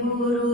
Guru